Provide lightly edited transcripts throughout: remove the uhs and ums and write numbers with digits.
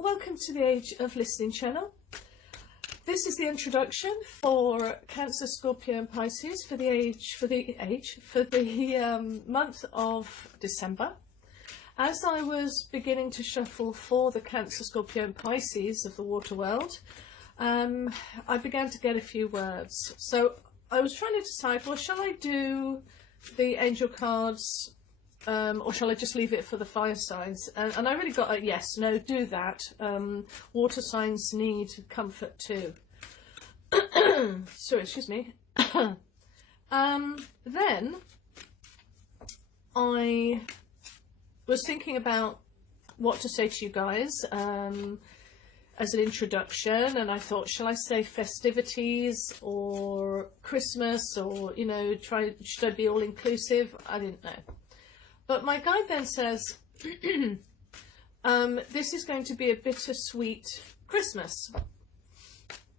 Welcome to the Age of Listening channel. This is the introduction for Cancer, Scorpio and Pisces for the month of December. As I was beginning to shuffle for the Cancer, Scorpio and Pisces of the water world, I began to get a few words. So I was trying to decide, well, shall I do the angel cards or shall I just leave it for the fire signs? And I really got a yes, no, do that. Water signs need comfort too. Sorry, excuse me. Then I was thinking about what to say to you guys as an introduction, and I thought, shall I say festivities or Christmas, or, you know, should I be all inclusive? I didn't know. But my guide then says, this is going to be a bittersweet Christmas.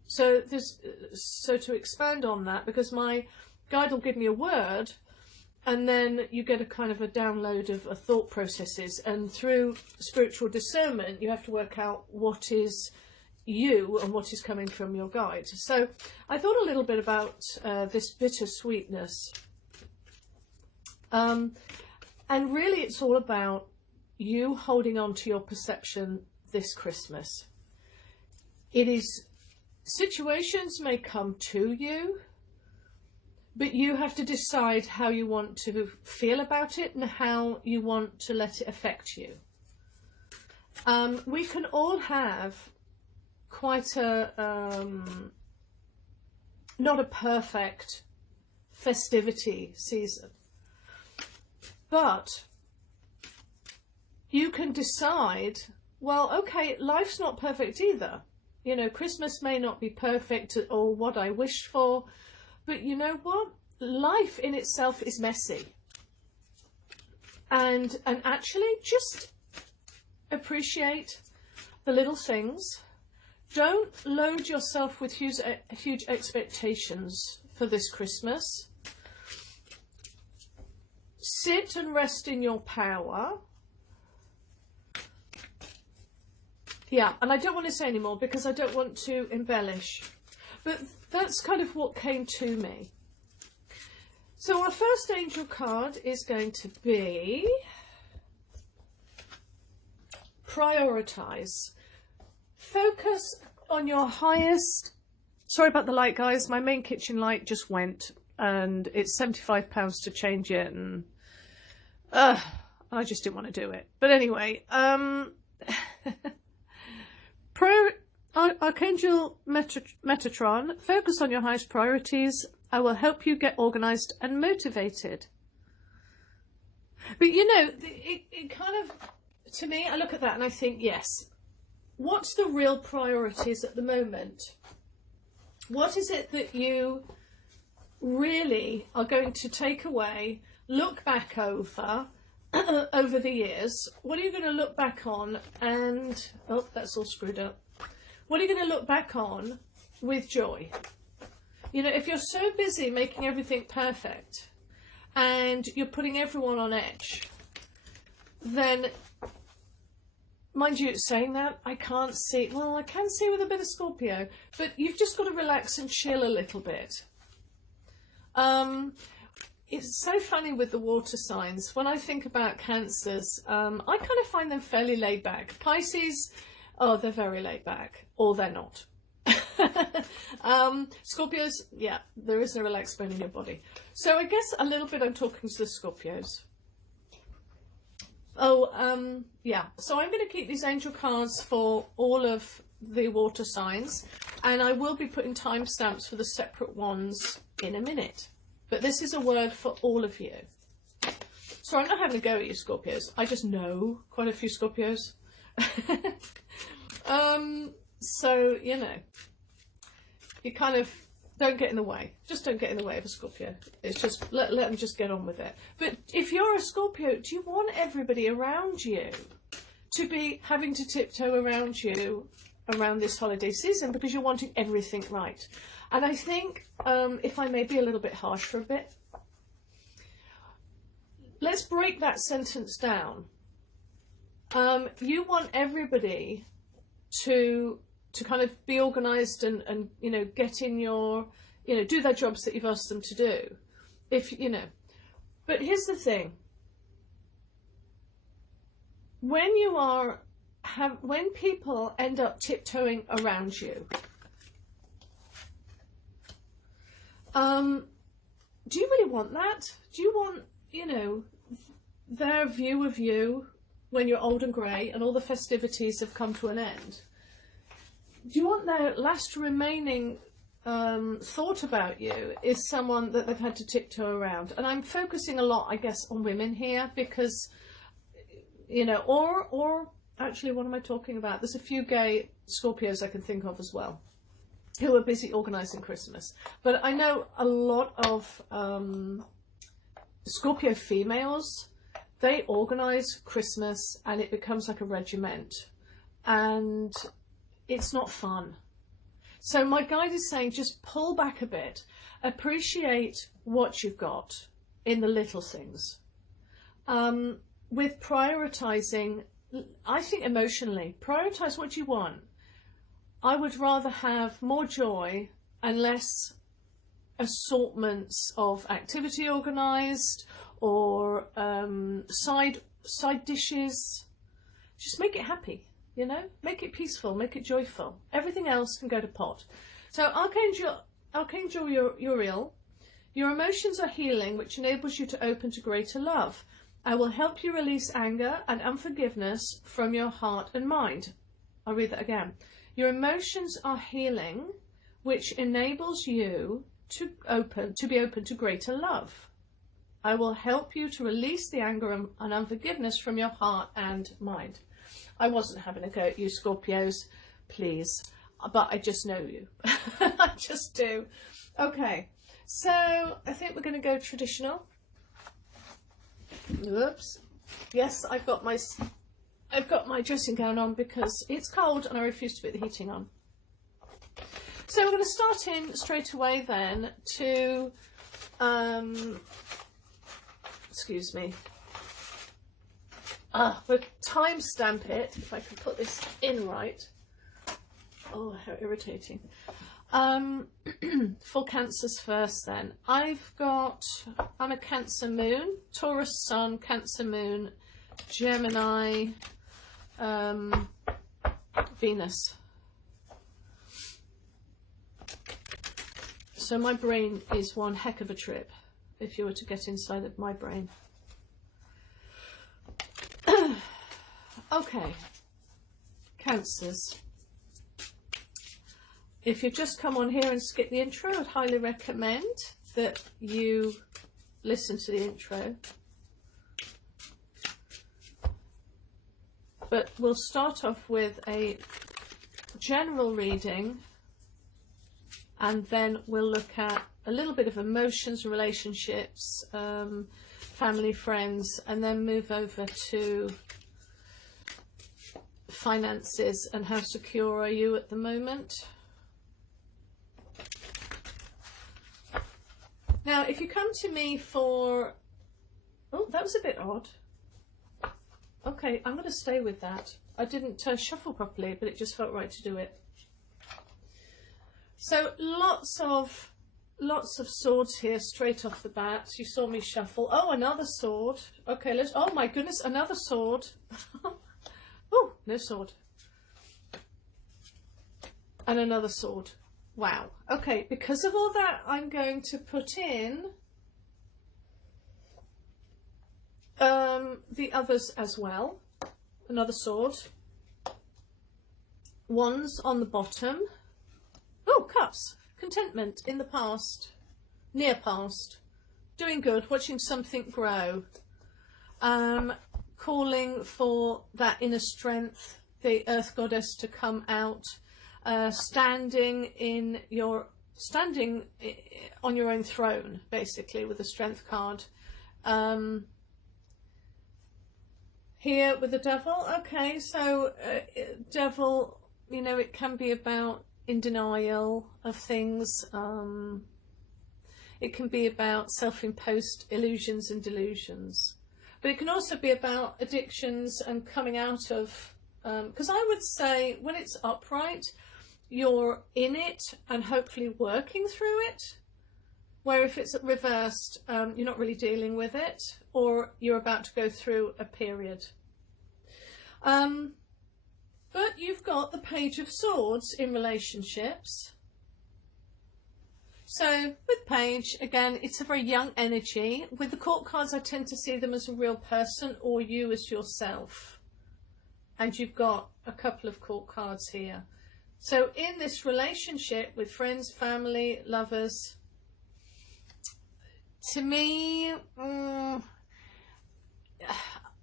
So to expand on that, because my guide will give me a word, and then you get a kind of a download of thought processes, and through spiritual discernment, you have to work out what is you and what is coming from your guide. So I thought a little bit about this bittersweetness. And really, it's all about you holding on to your perception this Christmas. It is, situations may come to you, but you have to decide how you want to feel about it and how you want to let it affect you. We can all have quite a, not a perfect festivity season. But you can decide, well, okay, life's not perfect either. You know, Christmas may not be perfect or what I wished for, but you know what? Life in itself is messy. And actually just appreciate the little things. Don't load yourself with huge expectations for this Christmas. Sit and rest in your power. Yeah, and I don't want to say any more because I don't want to embellish. But that's kind of what came to me. So our first angel card is going to be Prioritise. Focus on your highest... Sorry about the light, guys. My main kitchen light just went. And it's £75 to change it, and I just didn't want to do it. But anyway, Archangel Metatron, focus on your highest priorities. I will help you get organised and motivated. But you know, it kind of, to me, I look at that and I think, yes, what's the real priorities at the moment? What is it that you really are going to take away, look back over the years? What are you going to look back on and, oh, that's all screwed up. What are you going to look back on with joy? You know, if you're so busy making everything perfect and you're putting everyone on edge, then, mind you, saying that, I can't see, well, I can see with a bit of Scorpio, but you've just got to relax and chill a little bit. It's so funny with the water signs. When I think about Cancers, I kind of find them fairly laid back. Pisces, oh, they're very laid back, or they're not. Scorpios, yeah, there is no relaxed bone in your body. So I guess a little bit I'm talking to the Scorpios. Oh, yeah, so I'm going to keep these angel cards for all of the water signs, and I will be putting timestamps for the separate ones in a minute. But this is a word for all of you. So I'm not having a go at you, Scorpios. I just know quite a few Scorpios. So, you know, you kind of don't get in the way. Just don't get in the way of a Scorpio. It's just, let them just get on with it. But if you're a Scorpio, do you want everybody around you to be having to tiptoe around you around this holiday season because you're wanting everything right? And I think, if I may be a little bit harsh for a bit, let's break that sentence down. You want everybody to kind of be organised and you know, get in your, you know, do their jobs that you've asked them to do. If, you know, but here's the thing. When you are, when people end up tiptoeing around you, do you really want that? Do you want, you know, their view of you when you're old and grey and all the festivities have come to an end? Do you want their last remaining thought about you is someone that they've had to tiptoe around? And I'm focusing a lot, I guess, on women here because, you know, or actually, what am I talking about? There's a few gay Scorpios I can think of as well who are busy organising Christmas. But I know a lot of Scorpio females, they organise Christmas and it becomes like a regiment. And it's not fun. So my guide is saying just pull back a bit. Appreciate what you've got in the little things. With prioritising, I think emotionally, prioritise what you want. I would rather have more joy and less assortments of activity organised or side dishes. Just make it happy, you know, make it peaceful, make it joyful. Everything else can go to pot. So Archangel Uriel, your emotions are healing, which enables you to open to greater love. I will help you release anger and unforgiveness from your heart and mind. I'll read that again. Your emotions are healing, which enables you to be open to greater love. I will help you to release the anger and unforgiveness from your heart and mind. I wasn't having a go at you, Scorpios, please, but I just know you. I just do. Okay, so I think we're going to go traditional. Whoops. Yes, I've got my dressing gown on because it's cold and I refuse to put the heating on. So we're going to start in straight away then to, excuse me, we'll timestamp it, if I can put this in right. Oh, how irritating. For Cancers first then. I'm a Cancer moon, Taurus sun, Cancer moon, Gemini, Venus. So my brain is one heck of a trip if you were to get inside of my brain. Okay, Cancers. If you've just come on here and skip the intro, I'd highly recommend that you listen to the intro. But we'll start off with a general reading and then we'll look at a little bit of emotions, relationships, family, friends, and then move over to finances and how secure are you at the moment. Now, if you come to me for... Oh, that was a bit odd. Okay, I'm going to stay with that. I didn't shuffle properly, but it just felt right to do it. So lots of swords here straight off the bat. You saw me shuffle. Oh, another sword. Okay, let's... Oh my goodness, another sword. Oh, no sword. And another sword. Wow. Okay, because of all that, I'm going to put in the others as well. Another sword. Wands on the bottom. Oh, cups. Contentment in the past. Near past. Doing good. Watching something grow. Calling for that inner strength. The Earth Goddess to come out. Standing on your own throne, basically, with the Strength card. Here with the Devil. Okay, so Devil, you know, it can be about in denial of things. It can be about self-imposed illusions and delusions. But it can also be about addictions and coming out of Because I would say when it's upright, you're in it and hopefully working through it. Where if it's reversed, you're not really dealing with it, or you're about to go through a period. But you've got the Page of Swords in relationships. So with Page, again, it's a very young energy. With the Court cards, I tend to see them as a real person or you as yourself. And you've got a couple of Court cards here. So in this relationship with friends, family, lovers, to me,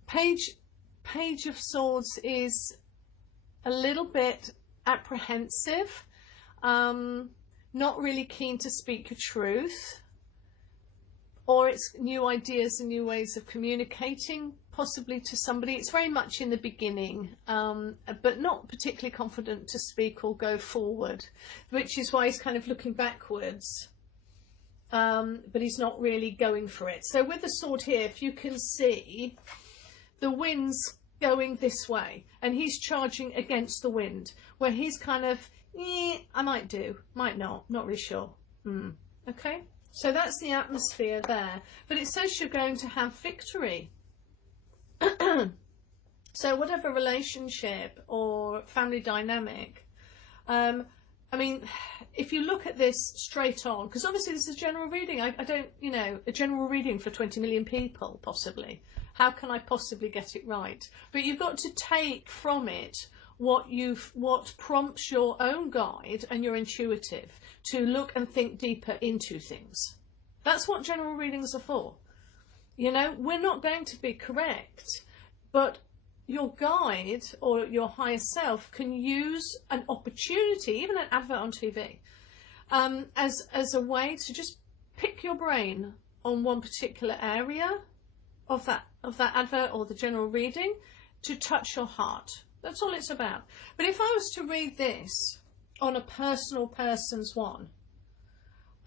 Page of Swords is a little bit apprehensive, not really keen to speak a truth, or it's new ideas and new ways of communicating, possibly to somebody. It's very much in the beginning, but not particularly confident to speak or go forward, which is why he's kind of looking backwards. But he's not really going for it. So with the sword here, if you can see, the wind's going this way and he's charging against the wind, where he's kind of, I might do, might not really sure. Okay, so that's the atmosphere there. But it says you're going to have victory. So whatever relationship or family dynamic, I mean, if you look at this straight on, because obviously this is a general reading, I don't, you know, a general reading for 20 million people, possibly. How can I possibly get it right? But you've got to take from it what prompts your own guide and your intuitive to look and think deeper into things. That's what general readings are for. You know, we're not going to be correct, but your guide or your higher self can use an opportunity, even an advert on TV, as a way to just pick your brain on one particular area of that advert or the general reading to touch your heart. That's all it's about. But if I was to read this on a personal person's one,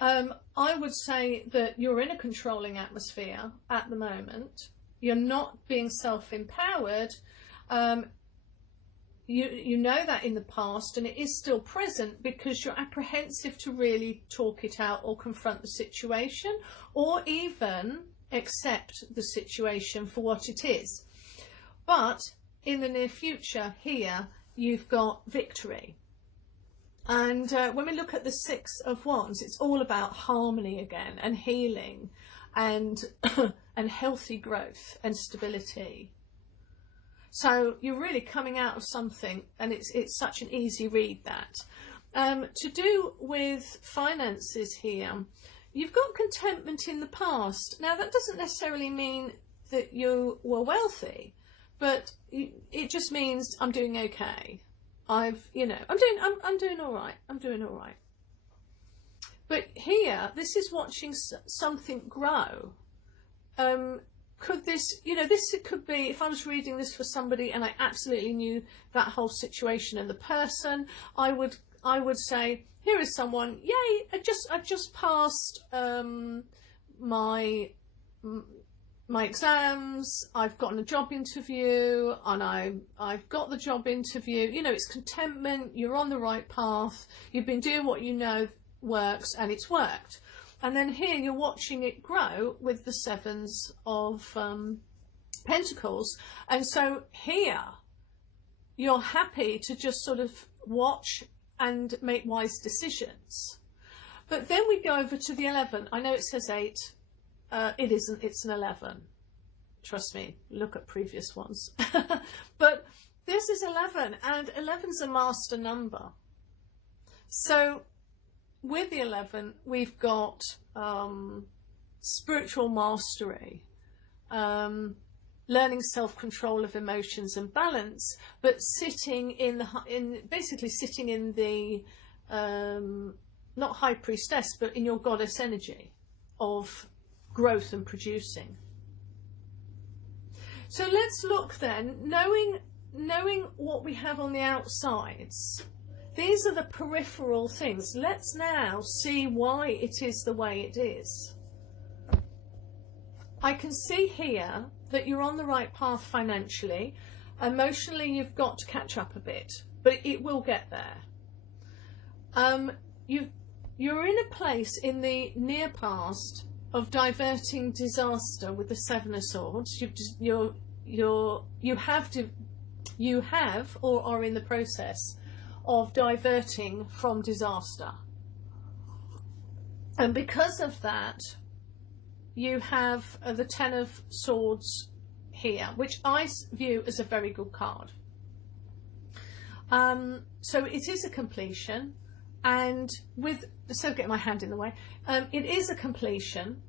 I would say that you're in a controlling atmosphere at the moment. You're not being self-empowered. You know that in the past, and it is still present because you're apprehensive to really talk it out or confront the situation or even accept the situation for what it is. But in the near future here, you've got victory. And when we look at the Six of Wands, it's all about harmony again and healing and and healthy growth and stability. So you're really coming out of something, and it's such an easy read that. To do with finances here, you've got contentment in the past. Now that doesn't necessarily mean that you were wealthy, but it just means I'm doing okay. I'm doing all right. I'm doing all right. But here, this is watching something grow. Could this, this could be, if I was reading this for somebody and I absolutely knew that whole situation and the person, I would say, here is someone, yay, I just passed my exams, I've gotten a job interview, and I've got the job interview. It's contentment, you're on the right path, you've been doing what you know works, and it's worked. And then here you're watching it grow with the Sevens of Pentacles. And so here you're happy to just sort of watch and make wise decisions. But then we go over to the 11. I know it says 8. It isn't, it's an 11. Trust me, look at previous ones. But this is 11, and 11's a master number. So with the 11, we've got spiritual mastery, learning self-control of emotions and balance, but sitting basically sitting in the not high priestess, but in your goddess energy of growth and producing. So let's look then, knowing what we have on the outsides. These are the peripheral things. Let's now see why it is the way it is. I can see here that you're on the right path financially. Emotionally, you've got to catch up a bit, but it will get there. You're in a place in the near past of diverting disaster with the Seven of Swords. You have or are in the process of diverting from disaster, and because of that, you have the Ten of Swords here, which I view as a very good card. So it is a completion, and so getting my hand in the way, it is a completion,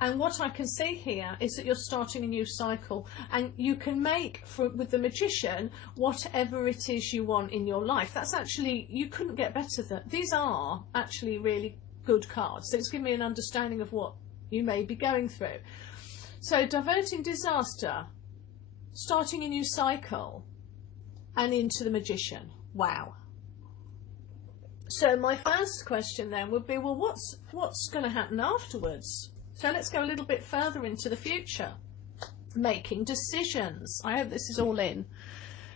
and what I can see here is that you're starting a new cycle, and you can make with the Magician whatever it is you want in your life. That's actually, you couldn't get better than these. Are actually really good cards, so it's giving me an understanding of what you may be going through. So diverting disaster, starting a new cycle, and into the Magician. Wow. So my first question then would be, well, what's going to happen afterwards? So let's go a little bit further into the future. Making decisions. I hope this is all in.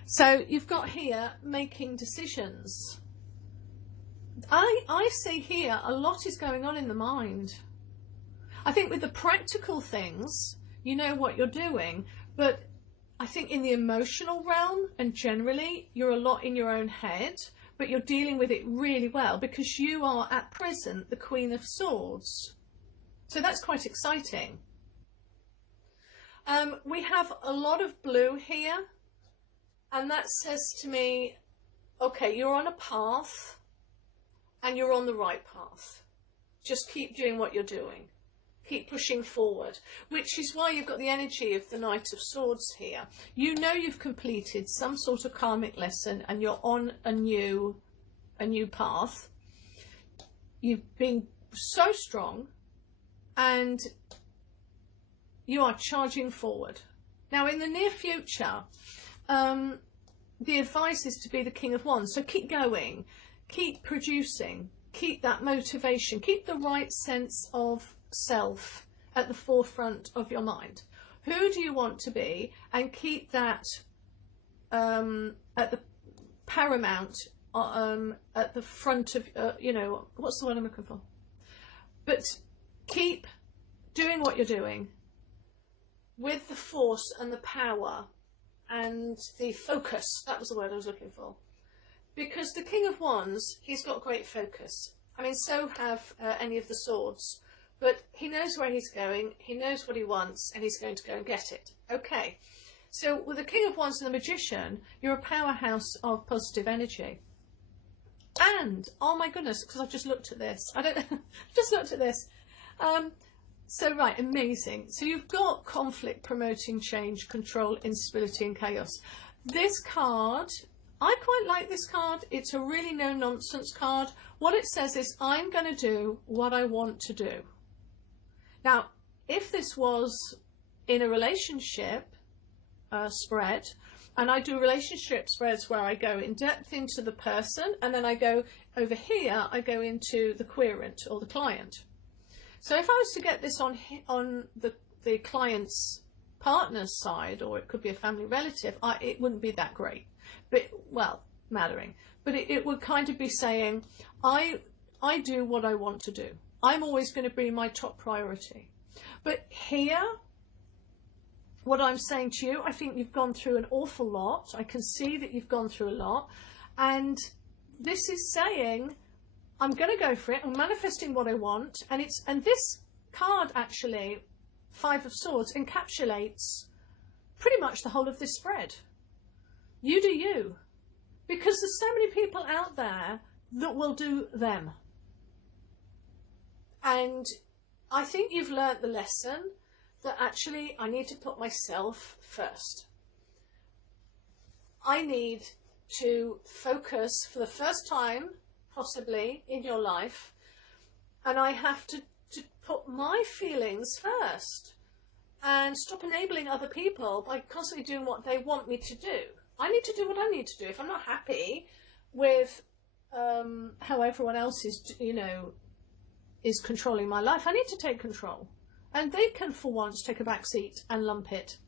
So you've got here making decisions. I see here a lot is going on in the mind. I think with the practical things, you know what you're doing, but I think in the emotional realm and generally, you're a lot in your own head, but you're dealing with it really well because you are at present the Queen of Swords. So that's quite exciting. We have a lot of blue here, and that says to me, okay, you're on a path and you're on the right path. Just keep doing what you're doing. Keep pushing forward, which is why you've got the energy of the Knight of Swords here. You know you've completed some sort of karmic lesson and you're on a new path. You've been so strong and you are charging forward. Now in the near future, the advice is to be the King of Wands. So keep going, keep producing, keep that motivation, keep the right sense of self at the forefront of your mind. Who do you want to be, and keep that at the paramount, at the front of you know, what's the word I'm looking for, but keep doing what you're doing with the force and the power and the focus. That was the word I was looking for, because the King of Wands, he's got great focus. I mean, so have any of the swords. But he knows where he's going, he knows what he wants, and he's going to go and get it. Okay, so with the King of Wands and the Magician, you're a powerhouse of positive energy. And, oh my goodness, because I've just looked at this. Just looked at this. So, right, amazing. So you've got conflict, promoting change, control, instability, and chaos. This card, I quite like this card. It's a really no-nonsense card. What it says is, I'm going to do what I want to do. Now, if this was in a relationship spread, and I do relationship spreads where I go in depth into the person, and then I go over here, I go into the querent or the client. So if I was to get this on the client's partner's side, or it could be a family relative, it wouldn't be that great, but well, mattering. But it would kind of be saying, I do what I want to do. I'm always going to be my top priority. But here, what I'm saying to you, I think you've gone through an awful lot. I can see that you've gone through a lot. And this is saying, I'm going to go for it. I'm manifesting what I want. And this card actually, Five of Swords, encapsulates pretty much the whole of this spread. You do you. Because there's so many people out there that will do them. And I think you've learnt the lesson that actually I need to put myself first. I need to focus for the first time, possibly, in your life, and I have to put my feelings first and stop enabling other people by constantly doing what they want me to do. I need to do what I need to do. If I'm not happy with how everyone else is, you know, is controlling my life, I need to take control. And they can, for once, take a back seat and lump it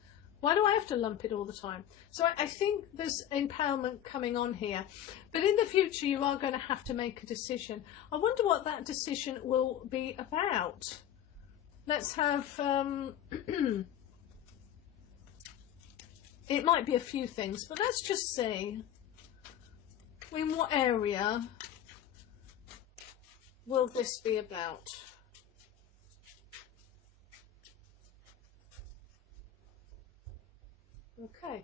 Why do I have to lump it all the time? So I think there's empowerment coming on here. But in the future, you are going to have to make a decision. I wonder what that decision will be about. Let's have... it might be a few things, but let's just see. In what area will this be about? Okay.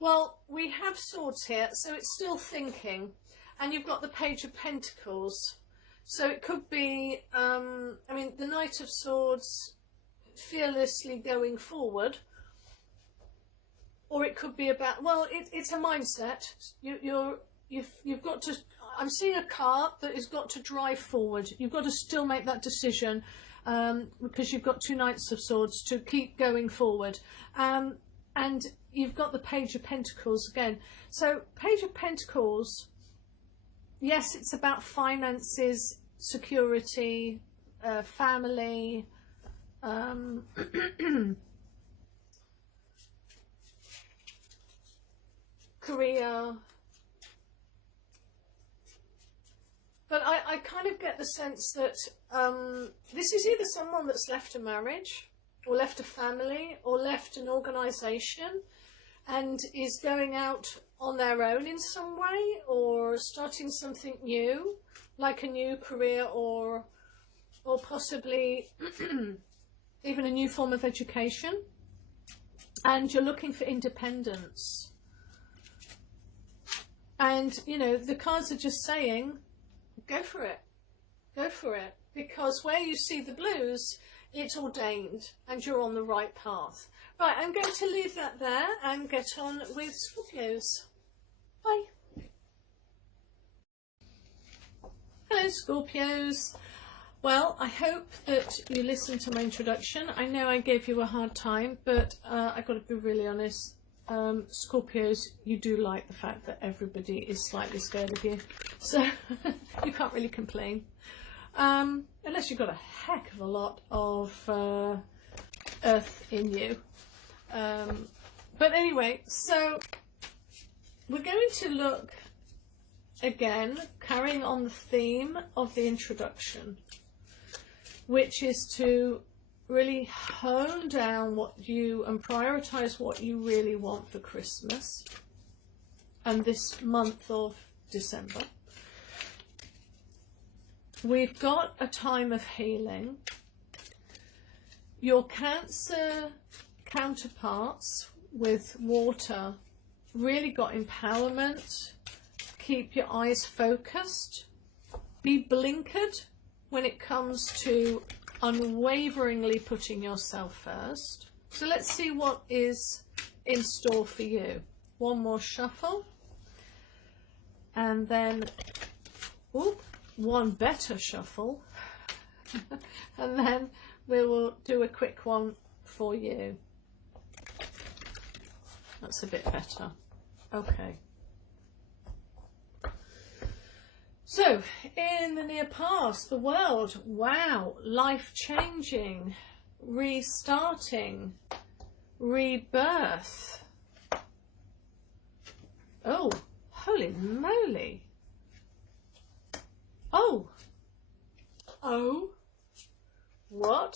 Well, we have swords here, so it's still thinking. And you've got the Page of Pentacles. So it could be, I mean, the Knight of Swords fearlessly going forward. Or it could be about, well, it's a mindset. You've got to, I'm seeing a car that has got to drive forward. You've got to still make that decision. Because you've got two Knights of Swords to keep going forward. And you've got the Page of Pentacles again. So Page of Pentacles, yes, it's about finances, security, family, career. But I kind of get the sense that this is either someone that's left a marriage or left a family or left an organisation and is going out on their own in some way, or starting something new, like a new career, or possibly even a new form of education, and you're looking for independence. And, you know, the cards are just saying, go for it. Go for it. Because where you see the blues, it's ordained and you're on the right path. Right, I'm going to leave that there and get on with Scorpios. Bye. Hello, Scorpios. Well, I hope that you listened to my introduction. I know I gave you a hard time, but I've got to be really honest. Scorpios, you do like the fact that everybody is slightly scared of you, so you can't really complain, unless you've got a heck of a lot of earth in you. But anyway, so we're going to look again, carrying on the theme of the introduction, which is to really hone down what you and prioritise what you really want for Christmas and this month of December. We've got a time of healing. Your Cancer counterparts with water really got empowerment. Keep your eyes focused. Be blinkered when it comes to unwaveringly putting yourself first. So let's see what is in store for you. One more shuffle, and then one better shuffle, and then we will do a quick one for you. That's a bit better. Okay. So, in the near past, the world, wow, life-changing, restarting, rebirth. Oh, holy moly. Oh. Oh. What?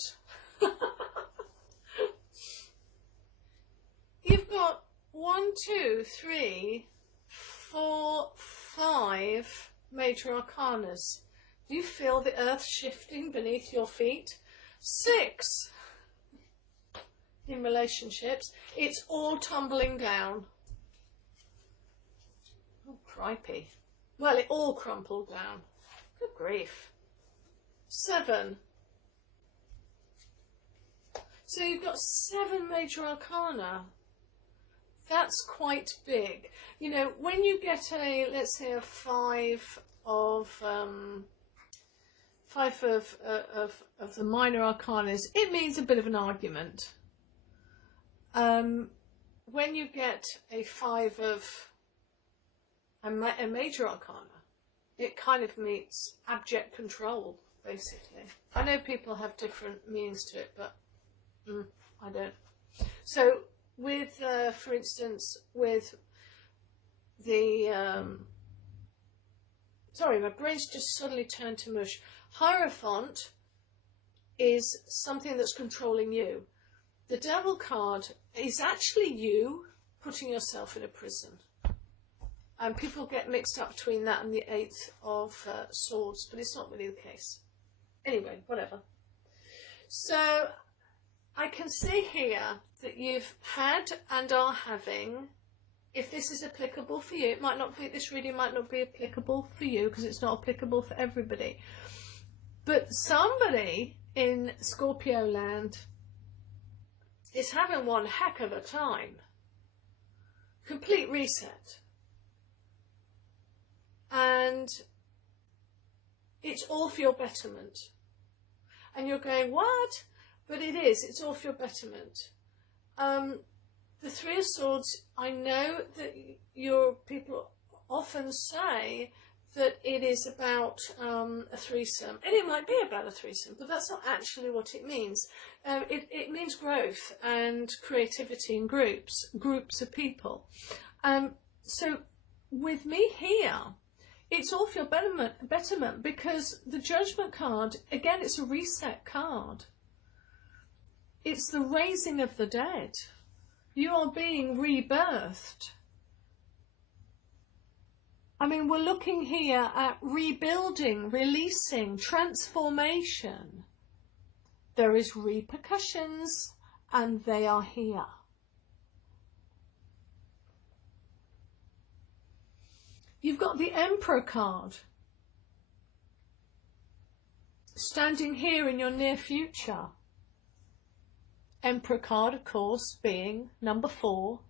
You've got 1, 2, 3, 4, 5... major arcanas. Do you feel the earth shifting beneath your feet? 6 in relationships. It's all tumbling down. Oh, cripey. Well, it all crumpled down. Good grief. 7. So you've got 7 major arcana. That's quite big. You know, when you get a, let's say, a 5 of the minor arcanas, it means a bit of an argument. When you get a 5 of a major arcana, it kind of means abject control, basically. I know people have different meanings to it, but I don't. So with, for instance, with the, sorry, my brain's just suddenly turned to mush. Hierophant is something that's controlling you. The Devil card is actually you putting yourself in a prison. And people get mixed up between that and the Eight of Swords, but it's not really the case. Anyway, whatever. So I can see here that you've had and are having, if this is applicable for you, it might not be, this reading might not be applicable for you because it's not applicable for everybody. But somebody in Scorpio land is having one heck of a time. Complete reset. And it's all for your betterment. And you're going, what? But it is. It's all for your betterment. The Three of Swords, I know that your people often say that it is about a threesome. And it might be about a threesome, but that's not actually what it means. It means growth and creativity in groups of people. So with me here, it's all for your betterment because the Judgment card, again, it's a reset card. It's the raising of the dead. You are being rebirthed. I mean, we're looking here at rebuilding, releasing, transformation. There is repercussions, and they are here. You've got the Emperor card. Standing here in your near future. Emperor card, of course, being number 4.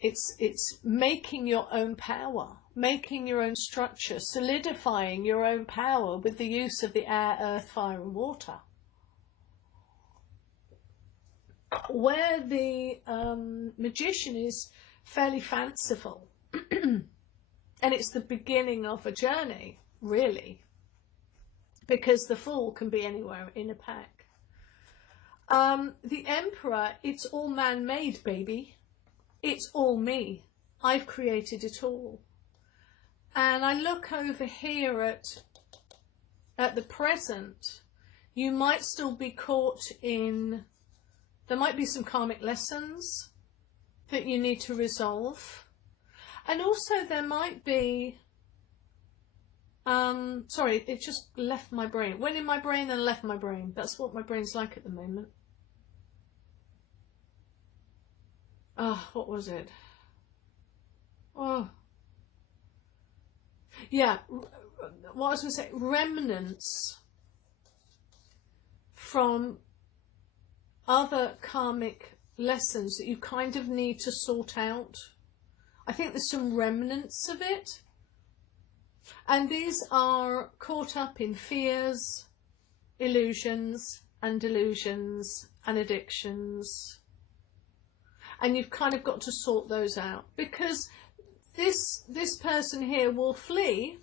It's making your own power, making your own structure, solidifying your own power with the use of the air, earth, fire and water. Where the Magician is fairly fanciful. And it's the beginning of a journey, really. Because the Fool can be anywhere in a pack. The Emperor, it's all man-made, baby. It's all me. I've created it all. And I look over here at the present. You might still be caught in, there might be some karmic lessons that you need to resolve. And also there might be, sorry, it just left my brain. Went in my brain and left my brain. That's what my brain's like at the moment. Oh, what was it? Oh. Yeah, what I was going to say, remnants from other karmic lessons that you kind of need to sort out. I think there's some remnants of it. And these are caught up in fears, illusions and delusions and addictions. And you've kind of got to sort those out, because this person here will flee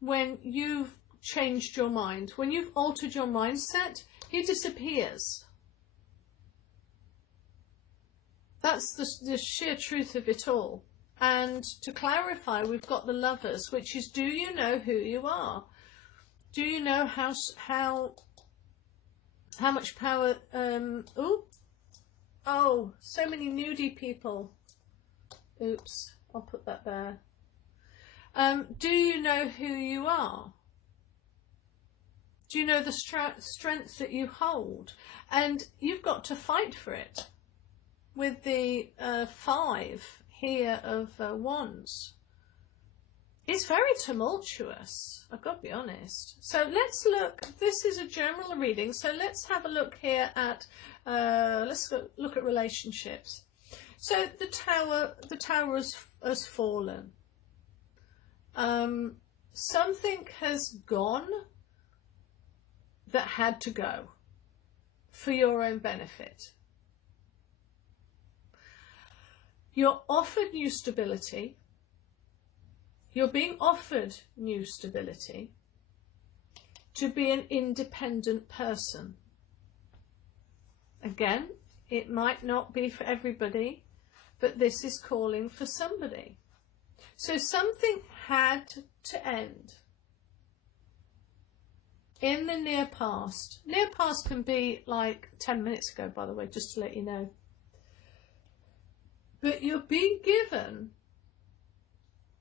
when you've changed your mind. When you've altered your mindset, he disappears. That's the sheer truth of it all. And to clarify, we've got the Lovers, which is, do you know who you are? Do you know how much power, oh, so many nudie people. Oops, I'll put that there. Do you know who you are? Do you know the strength that you hold? And you've got to fight for it. With the 5 here of Wands. It's very tumultuous, I've got to be honest. So let's look, this is a general reading, so let's have a look here at, let's look at relationships. So the tower has fallen. Something has gone that had to go for your own benefit. You're offered new stability. You're being offered new stability to be an independent person. Again, it might not be for everybody, but this is calling for somebody. So something had to end in the near past. Near past can be like 10 minutes ago, by the way, just to let you know. But you're being given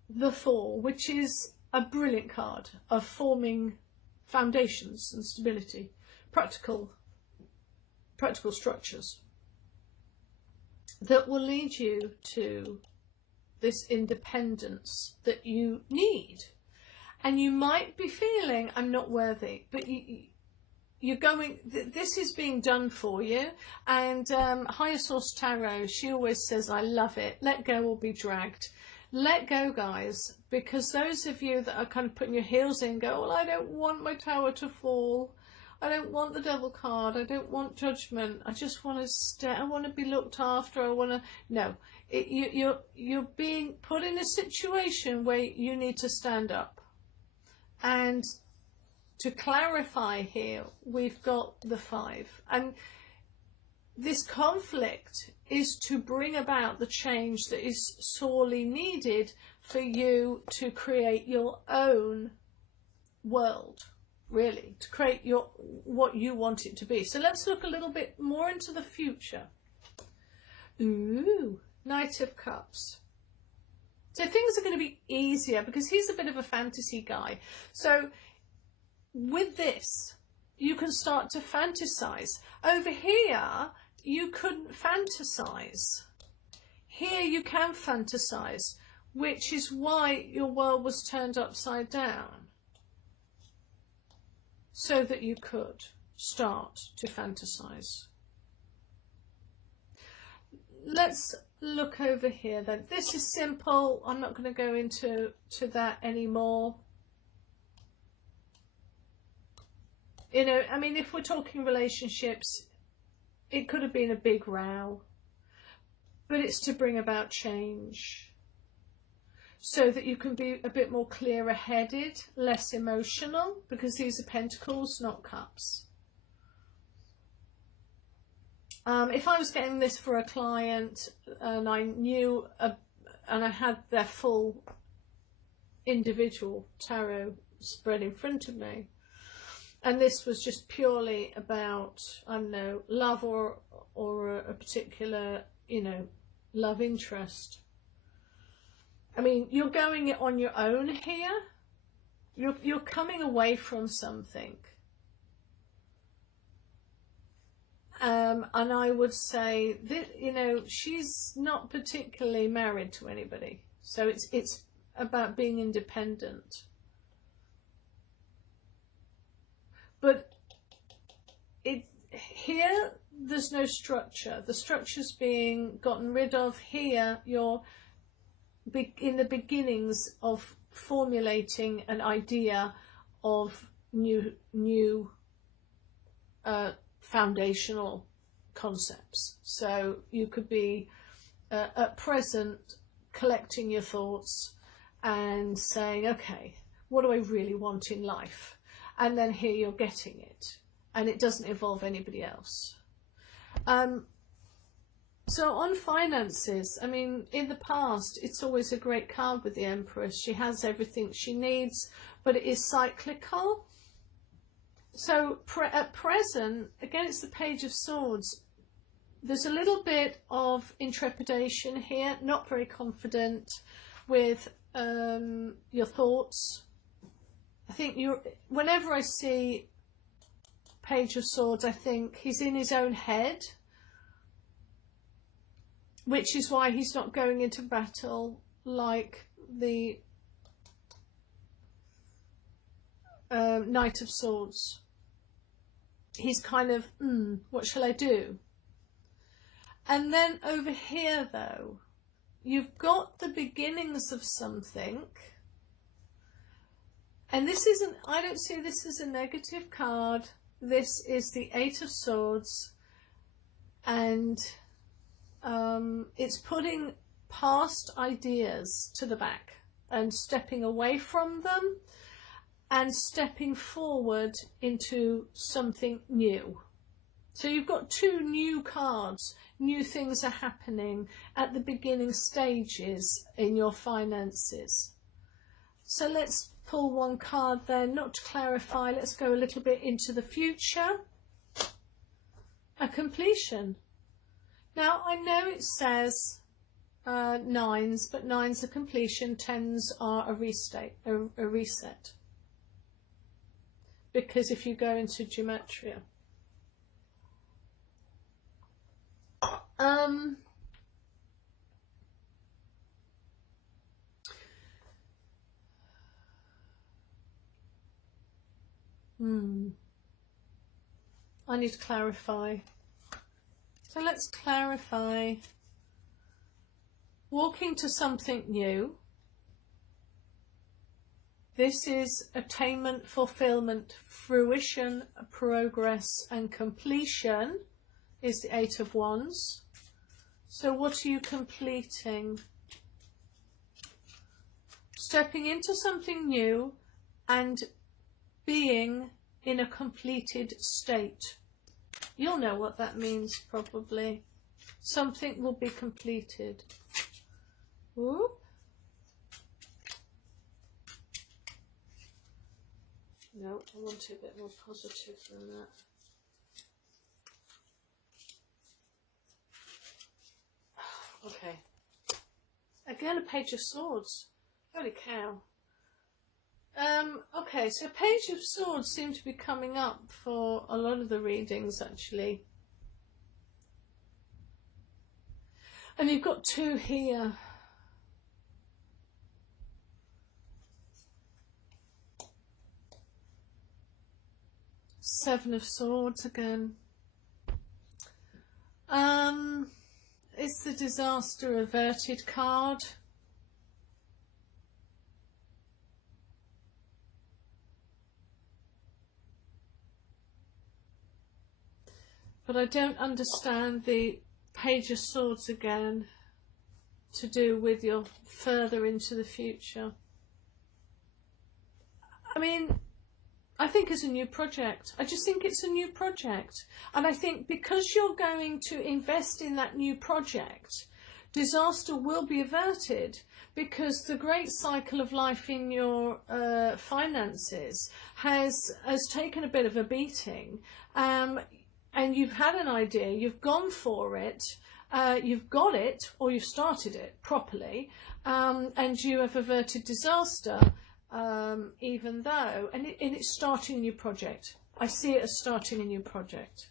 the Four, which is a brilliant card of forming foundations and stability, practical structures that will lead you to this independence that you need. And you might be feeling, I'm not worthy, but you're going, this is being done for you. And Higher Source Tarot, she always says, I love it, let go or be dragged. Let go, guys, because those of you that are kind of putting your heels in go, well, I don't want my tower to fall. I don't want the Devil card. I don't want judgment. I just want to stay. I want to be looked after. I want to. No, you're being put in a situation where you need to stand up. And to clarify here, we've got the 5, and this conflict is to bring about the change that is sorely needed for you to create your own world, really, to create what you want it to be. So let's look a little bit more into the future. Ooh, Knight of Cups. So things are going to be easier because he's a bit of a fantasy guy. So with this, you can start to fantasize. Over here, you couldn't fantasize. Here you can fantasize, which is why your world was turned upside down, so that you could start to fantasize. Let's look over here then. This is simple. I'm not going to go into that anymore. You know, I mean, if we're talking relationships, it could have been a big row, but it's to bring about change so that you can be a bit more clearer-headed, less emotional, because these are pentacles, not cups. If I was getting this for a client and I knew, and I had their full individual tarot spread in front of me, and this was just purely about, I don't know, love or a particular, you know, love interest. I mean, you're going it on your own here. You're coming away from something. And I would say that, you know, she's not particularly married to anybody. So it's about being independent. But here, there's no structure. The structure's being gotten rid of. Here, you're in the beginnings of formulating an idea of new foundational concepts. So you could be at present collecting your thoughts and saying, okay, what do I really want in life? And then here you're getting it, and it doesn't involve anybody else. So on finances, I mean, in the past, it's always a great card with the Empress. She has everything she needs, but it is cyclical. So at present, against the Page of Swords, there's a little bit of intrepidation here, not very confident with your thoughts. I think whenever I see Page of Swords, I think he's in his own head, which is why he's not going into battle like the Knight of Swords. He's kind of, what shall I do? And then over here, though, you've got the beginnings of something. And this isn't, I don't see this as a negative card. This is the 8 of Swords. And it's putting past ideas to the back and stepping away from them and stepping forward into something new. So you've got two new cards. New things are happening at the beginning stages in your finances. So let's pull one card there, not to clarify. Let's go a little bit into the future. A completion. Now, I know it says nines, but nines are completion, tens are a reset. Because if you go into gematria, I need to clarify. So let's clarify. Walking to something new. This is attainment, fulfillment, fruition, progress and completion is the Eight of Wands. So what are you completing? Stepping into something new and being in a completed state. You'll know what that means probably. Something will be completed. Whoop. No, I want it a bit more positive than that. Okay. Again, a Page of Swords. Holy cow. Okay, so Page of Swords seem to be coming up for a lot of the readings, actually. And you've got two here. Seven of Swords again. It's the Disaster Averted card. But I don't understand the Page of Swords again to do with your further into the future. I mean, I think it's a new project. I just think it's a new project. And I think because you're going to invest in that new project, disaster will be averted, because the great cycle of life in your finances has taken a bit of a beating. And you've had an idea, you've gone for it, you've got it, or you've started it properly, and you have averted disaster, even though, and it's starting a new project. I see it as starting a new project.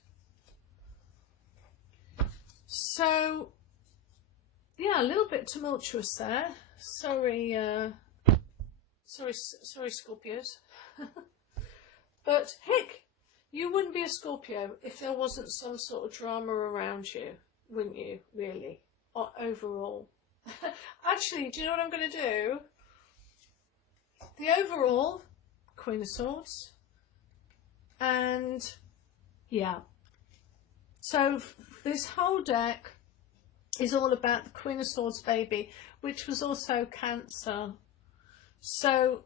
So, yeah, a little bit tumultuous there. Sorry, sorry, Scorpios. But heck, you wouldn't be a Scorpio if there wasn't some sort of drama around you, wouldn't you, really, or overall? Actually, do you know what I'm going to do? The overall, Queen of Swords, and yeah. So this whole deck is all about the Queen of Swords baby, which was also Cancer. So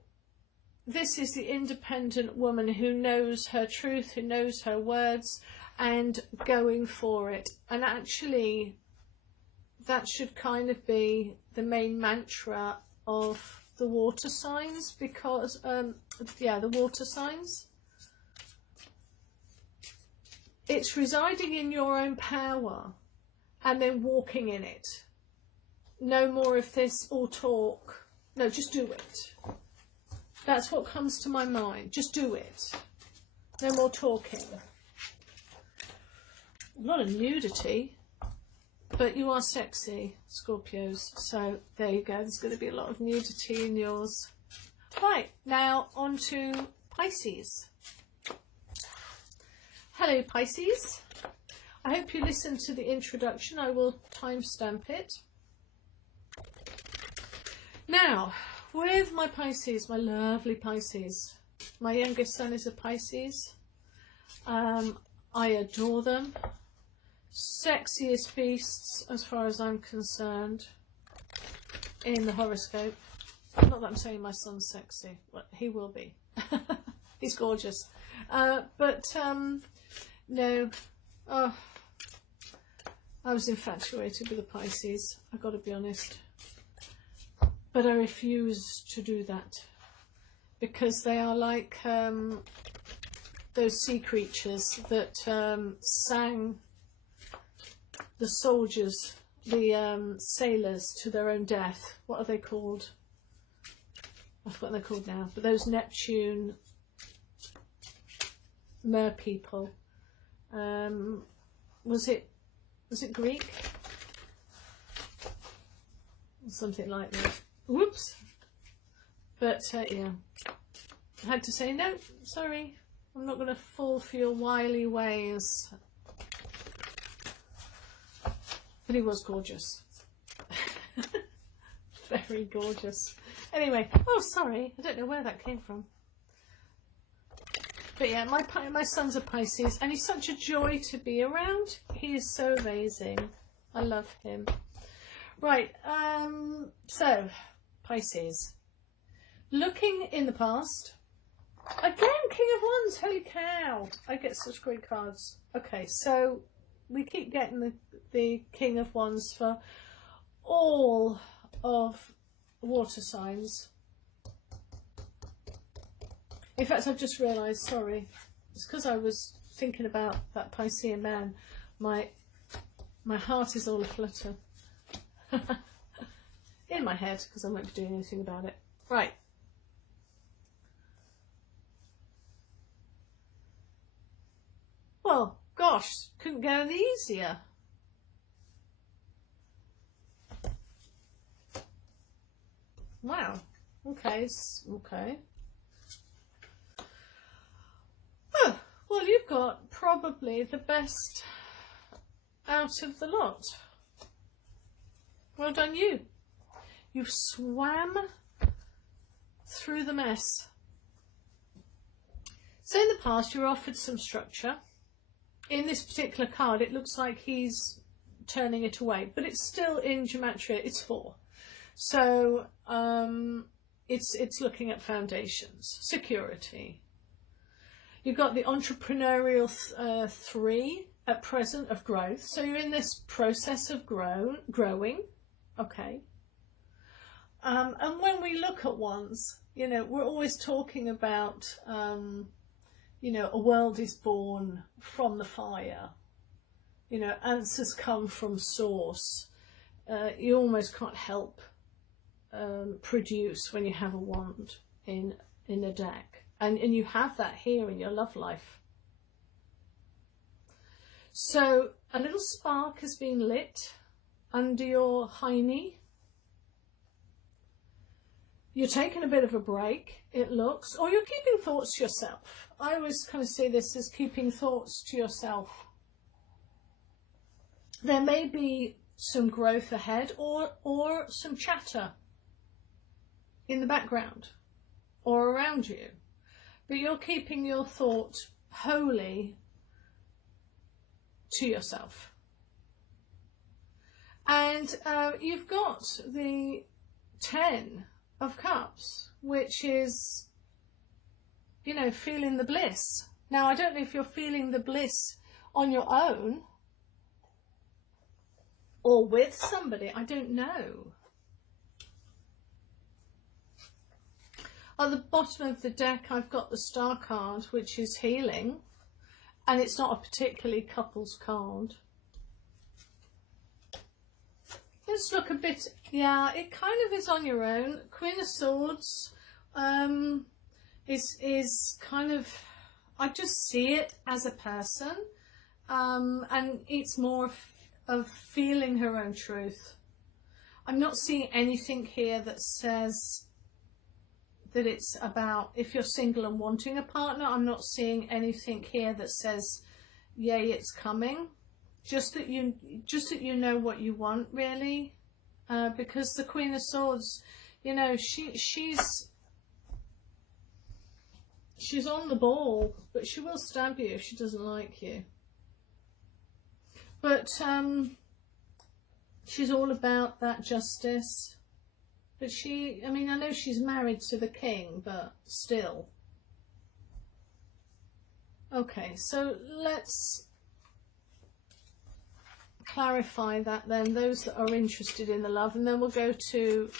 this is the independent woman who knows her truth, who knows her words, and going for it. And actually, that should kind of be the main mantra of the water signs, because, yeah, the water signs. It's residing in your own power and then walking in it. No more of this all talk. No, just do it. That's what comes to my mind. Just do it. No more talking. A lot of nudity, but you are sexy, Scorpios. So there you go. There's going to be a lot of nudity in yours. Right, now on to Pisces. Hello, Pisces. I hope you listened to the introduction. I will timestamp it. Now, with my Pisces, my lovely Pisces, my youngest son is a Pisces. I adore them. Sexiest beasts, as far as I'm concerned, in the horoscope. Not that I'm saying my son's sexy. Well, he will be. He's gorgeous. No. Oh, I was infatuated with the Pisces, I've got to be honest. But I refuse to do that. Because they are like those sea creatures that sang the soldiers, the sailors, to their own death. What are they called? I forgot what they're called now. But those Neptune mer people. Was it Greek? Something like that. Whoops. But yeah, I had to say no. Sorry, I'm not going to fall for your wily ways. But he was gorgeous. Very gorgeous. Anyway, oh sorry, I don't know where that came from. But yeah, my son's a Pisces, and he's such a joy to be around. He is so amazing. I love him. Right, so Pisces. Looking in the past. Again, King of Wands, holy cow. I get such great cards. Okay, so we keep getting the King of Wands for all of water signs. In fact, I've just realised, sorry, it's because I was thinking about that Piscean man. My heart is all aflutter. In my head, because I won't be doing anything about it. Right. Well, gosh, couldn't get any easier. Wow. Okay. Okay. Oh, well, you've got probably the best out of the lot. Well done, you. You've swam through the mess. So in the past, you were offered some structure. In this particular card, it looks like he's turning it away, but it's still in gematria. It's 4. So it's looking at foundations, security. You've got the entrepreneurial 3 at present of growth. So you're in this process of growing. Okay. And when we look at wands, you know, we're always talking about, you know, a world is born from the fire. You know, answers come from source. You almost can't help produce when you have a wand in a deck. And you have that here in your love life. So a little spark has been lit under your hiney. You're taking a bit of a break, it looks, or you're keeping thoughts to yourself. I always kind of see this as keeping thoughts to yourself. There may be some growth ahead, or some chatter in the background or around you, but you're keeping your thought wholly to yourself. And you've got the 10 of Cups, which is, you know, feeling the bliss. Now, I don't know if you're feeling the bliss on your own or with somebody. I don't know. At the bottom of the deck, I've got the Star card, which is healing, and it's not a particularly couples card. Let's look a bit, yeah, it kind of is on your own. Queen of Swords is kind of, I just see it as a person, and it's more of feeling her own truth. I'm not seeing anything here that says that it's about if you're single and wanting a partner. I'm not seeing anything here that says, yay, it's coming. Just that you know what you want, really, because the Queen of Swords, you know, she's on the ball, but she will stab you if she doesn't like you. But she's all about that justice. But I mean, I know she's married to the king, but still. Okay, so let's clarify that then, those that are interested in the love, and then we'll go to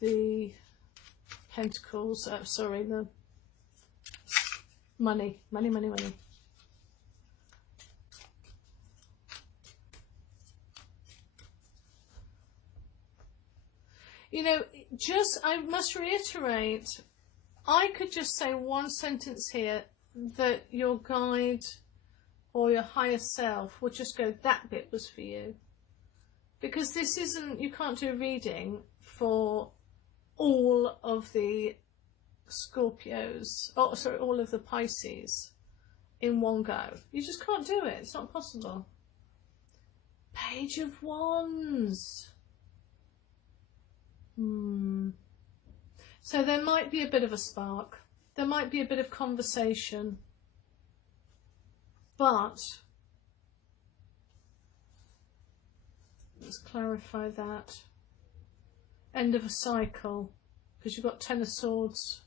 the Pentacles, sorry, the money. You know, I must reiterate, I could just say one sentence here that your guide or your higher self will just go, that bit was for you. Because this isn't, you can't do a reading for all of the Scorpios, oh sorry, all of the Pisces in one go. You just can't do it, it's not possible. Page of Wands. So there might be a bit of a spark, there might be a bit of conversation, but let's clarify that. End of a cycle, because you've got Ten of Swords.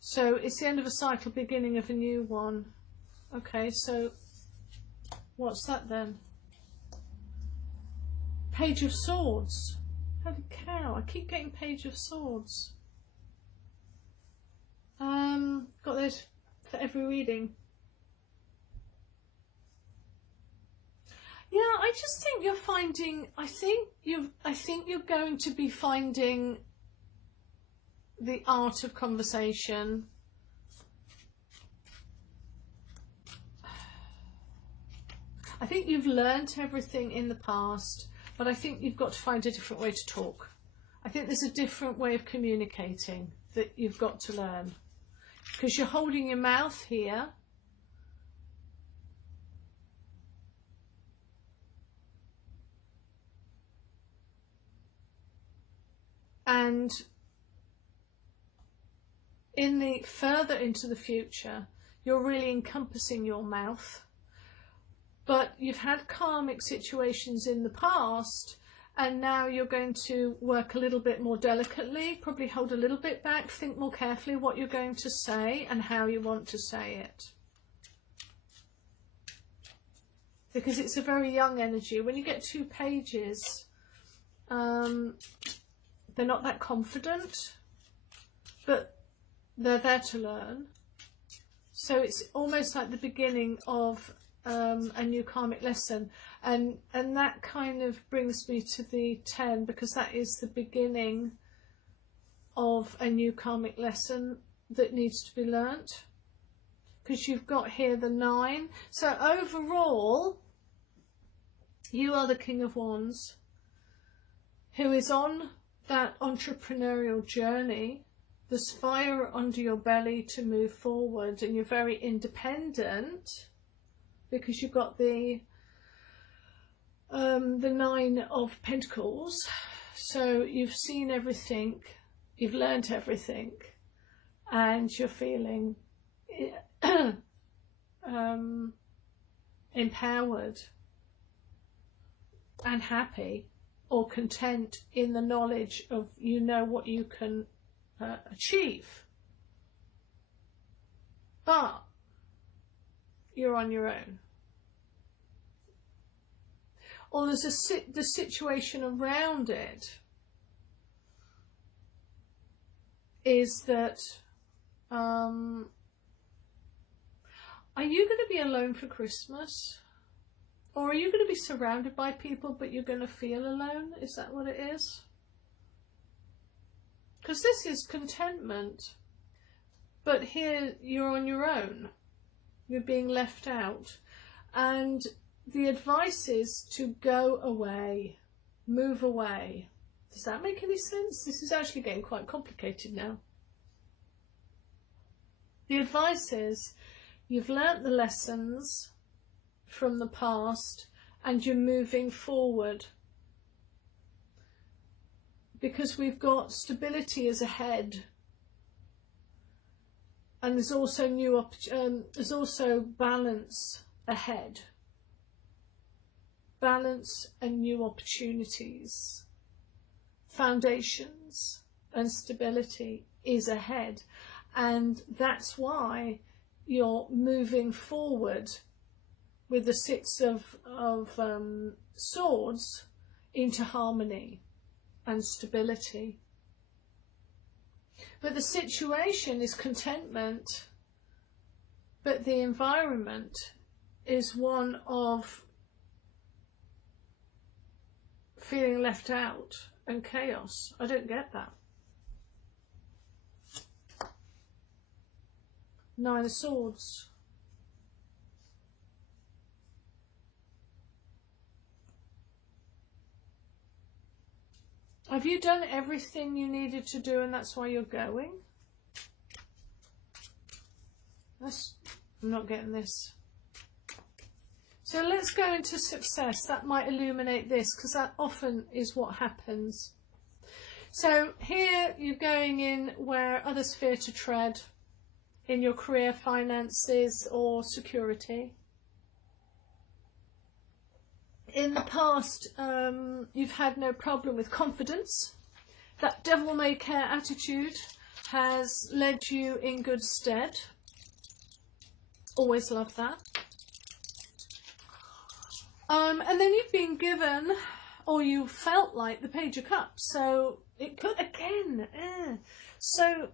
So it's the end of a cycle, beginning of a new one. Okay, so what's that then? Page of Swords. Holy cow, I keep getting Page of Swords. Got those for every reading. Yeah, I just think you're finding, I think you're going to be finding the art of conversation. I think you've learnt everything in the past, but I think you've got to find a different way to talk. I think there's a different way of communicating that you've got to learn. Because you're holding your mouth here. And further into the future, you're really encompassing your mouth. But you've had karmic situations in the past, and now you're going to work a little bit more delicately, probably hold a little bit back, think more carefully what you're going to say and how you want to say it. Because it's a very young energy. When you get 2 pages, they're not that confident, but they're there to learn. So it's almost like the beginning of a new karmic lesson, and that kind of brings me to the 10, because that is the beginning of a new karmic lesson that needs to be learnt, because you've got here the 9. So overall, you are the King of Wands, who is on that entrepreneurial journey. There's fire under your belly to move forward, and you're very independent, because you've got the 9 of Pentacles. So you've seen everything, you've learnt everything, and you're feeling empowered and happy or content in the knowledge of, you know, what you can achieve. But you're on your own. Or there's the situation around it is that are you going to be alone for Christmas? Or are you going to be surrounded by people but you're going to feel alone? Is that what it is? Because this is contentment, but here you're on your own. You're being left out, and the advice is to go away, move away. Does that make any sense? This is actually getting quite complicated now. The advice is you've learnt the lessons from the past and you're moving forward, because we've got stability as ahead. And there's also there's also balance ahead. Balance and new opportunities. Foundations and stability is ahead. And that's why you're moving forward with the Six of Swords into harmony and stability. But the situation is contentment, but the environment is one of feeling left out and chaos. I don't get that. Nine of Swords. Have you done everything you needed to do and that's why you're going? I'm not getting this. So let's go into success. That might illuminate this, because that often is what happens. So here you're going in where others fear to tread, in your career, finances or security. In the past, you've had no problem with confidence. That devil-may-care attitude has led you in good stead. Always love that. And then you've been given, or you felt like, the Page of Cups. So it could, again, so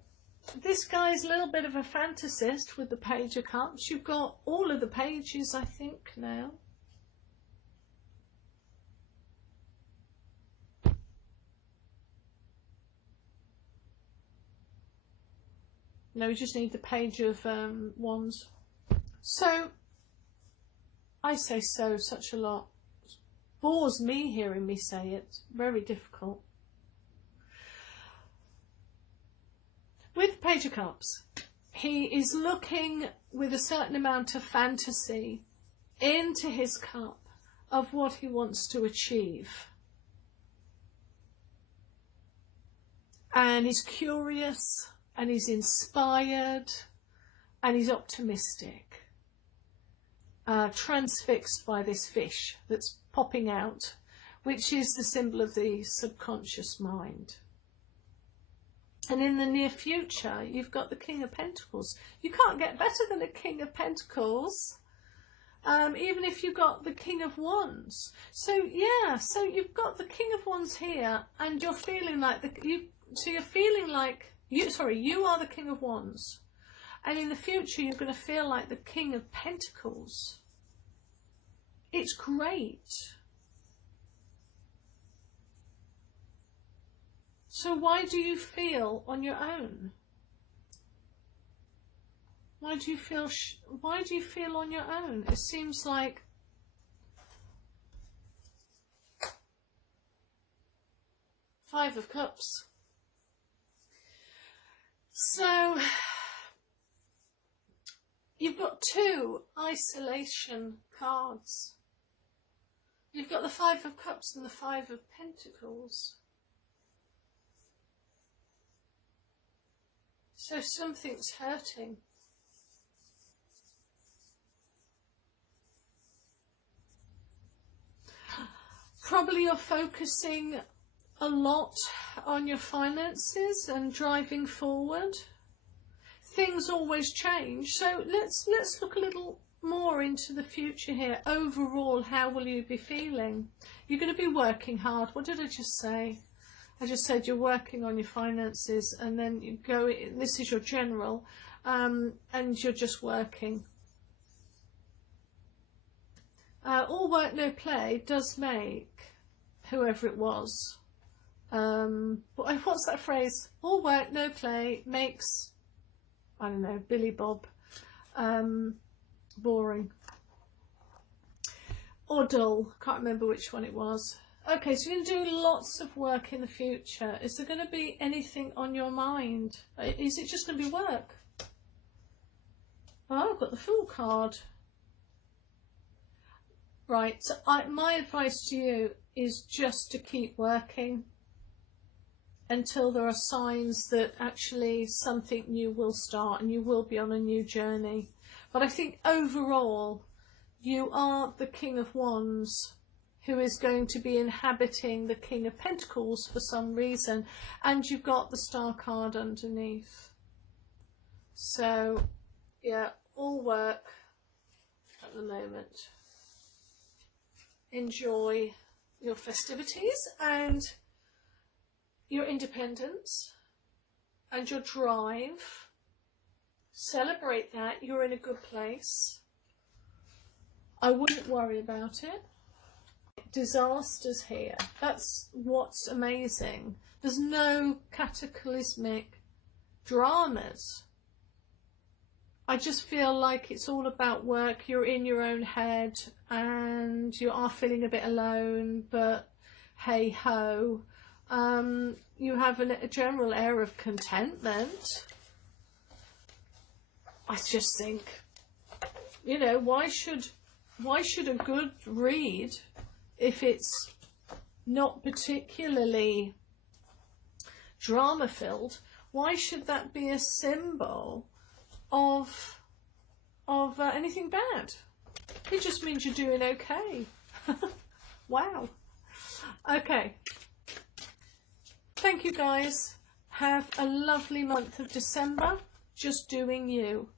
this guy's a little bit of a fantasist with the Page of Cups. You've got all of the pages, I think, now. No, we just need the Page of Wands. So, I say so such a lot. It bores me hearing me say it. Very difficult. With Page of Cups, he is looking with a certain amount of fantasy into his cup of what he wants to achieve. And he's curious, and he's inspired, and he's optimistic. Transfixed by this fish that's popping out, which is the symbol of the subconscious mind. And in the near future, you've got the King of Pentacles. You can't get better than a King of Pentacles, even if you've got the King of Wands. So yeah, so you've got the King of Wands here, and you're feeling like you're feeling like you are the King of Wands. And in the future, you're going to feel like the King of Pentacles. It's great. So why do you feel on your own? Why do you feel on your own? It seems like Five of Cups. So you've got two isolation cards. You've got the Five of Cups and the Five of Pentacles. So something's hurting. Probably you're focusing a lot on your finances and driving forward. Things always change, so let's look a little more into the future here. Overall, how will you be feeling? You're going to be working hard. What did I just say? I just said you're working on your finances, and then you go, this is your general, and you're just working. All work, no play does make whoever it was. What's that phrase? All work, no play makes, I don't know, Billy Bob boring or dull. Can't remember which one it was. Okay, so you're going to do lots of work in the future. Is there going to be anything on your mind? Is it just going to be work? Oh, I've got the Fool card. Right, so my advice to you is just to keep working until there are signs that actually something new will start and you will be on a new journey. But I think overall, you are the King of Wands who is going to be inhabiting the King of Pentacles for some reason, and you've got the Star card underneath. So yeah, all work at the moment. Enjoy your festivities and your independence and your drive. Celebrate that. You're in a good place. I wouldn't worry about it. Disasters here. That's what's amazing. There's no cataclysmic dramas. I just feel like it's all about work. You're in your own head and you are feeling a bit alone, but hey ho. You have a general air of contentment. I just think, you know, why should a good read, if it's not particularly drama filled, why should that be a symbol of anything bad? It just means you're doing okay. Wow. Okay. Thank you guys. Have a lovely month of December. Just doing you.